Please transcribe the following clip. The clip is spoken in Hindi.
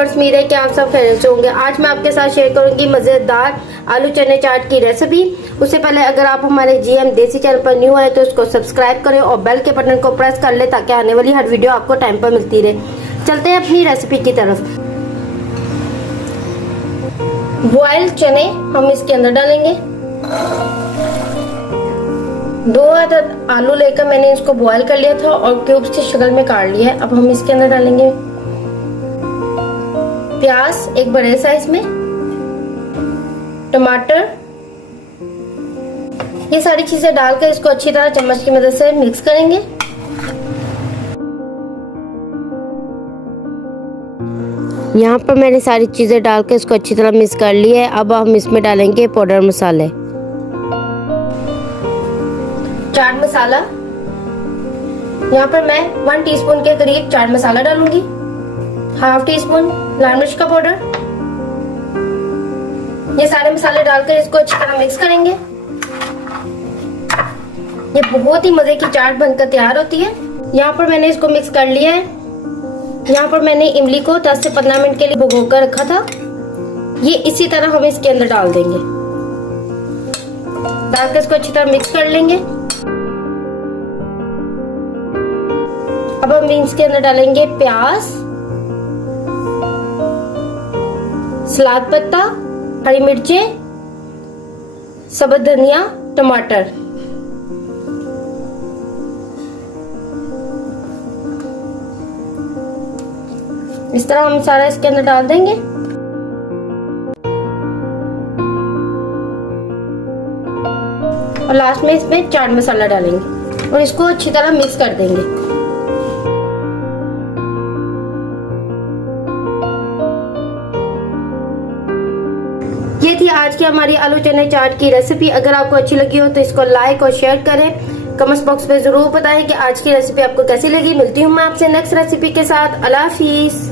व्यूअर्स, उम्मीद है कि आप सब खैरियत से होंगे। आज मैं आपके साथ शेयर करूंगी मज़ेदार आलू चने चाट की रेसिपी। उससे पहले अगर आप हमारे जीएम देसी चैनल पर न्यू है तो उसको सब्सक्राइब करें और बेल के बटन को प्रेस कर ले ताकि आने वाली हर वीडियो आपको टाइम पर मिलती रहे। चलते हैं अपनी रेसिपी की तरफ। बॉइल्ड चने हम इसके अंदर डालेंगे। 2 अदद आलू लेकर मैंने इसको बॉईल कर लिया था और क्यूब्स की शक्ल में काट लिया है। अब हम इसके अंदर डालेंगे प्याज एक बड़े साइज में, टमाटर, ये सारी चीजें डालकर इसको अच्छी तरह चम्मच की मदद से मिक्स करेंगे। यहाँ पर मैंने सारी चीजें डालकर इसको अच्छी तरह मिक्स कर लिया है। अब हम इसमें डालेंगे पाउडर मसाले। चाट मसाला, यहाँ पर मैं 1 टीस्पून के करीब चाट मसाला डालूंगी। 1/2 टीस्पून लाल मिर्च का पाउडर। ये सारे मसाले डालकर इसको अच्छी तरह मिक्स करेंगे। ये बहुत ही मजे की चाट बनकर तैयार होती है। यहाँ पर मैंने इसको मिक्स कर लिया है। यहाँ पर मैंने इमली को 10 से 15 मिनट के लिए भिगो कर रखा था। ये इसी तरह हम इसके अंदर डाल देंगे। डालकर इसको अच्छी तरह मिक्स कर लेंगे। अब हम इसके अंदर डालेंगे प्याज, सलाद पत्ता, हरी मिर्चें, सब्ज़ धनिया, टमाटर। इस तरह हम सारा इसके अंदर डाल देंगे। और लास्ट में इसमें चाट मसाला डालेंगे और इसको अच्छी तरह मिक्स कर देंगे। ये थी आज की हमारी आलू चने चाट की रेसिपी। अगर आपको अच्छी लगी हो तो इसको लाइक और शेयर करें। कमेंट्स बॉक्स में जरूर बताएं कि आज की रेसिपी आपको कैसी लगी। मिलती हूँ मैं आपसे नेक्स्ट रेसिपी के साथ। अल्लाह हाफिज।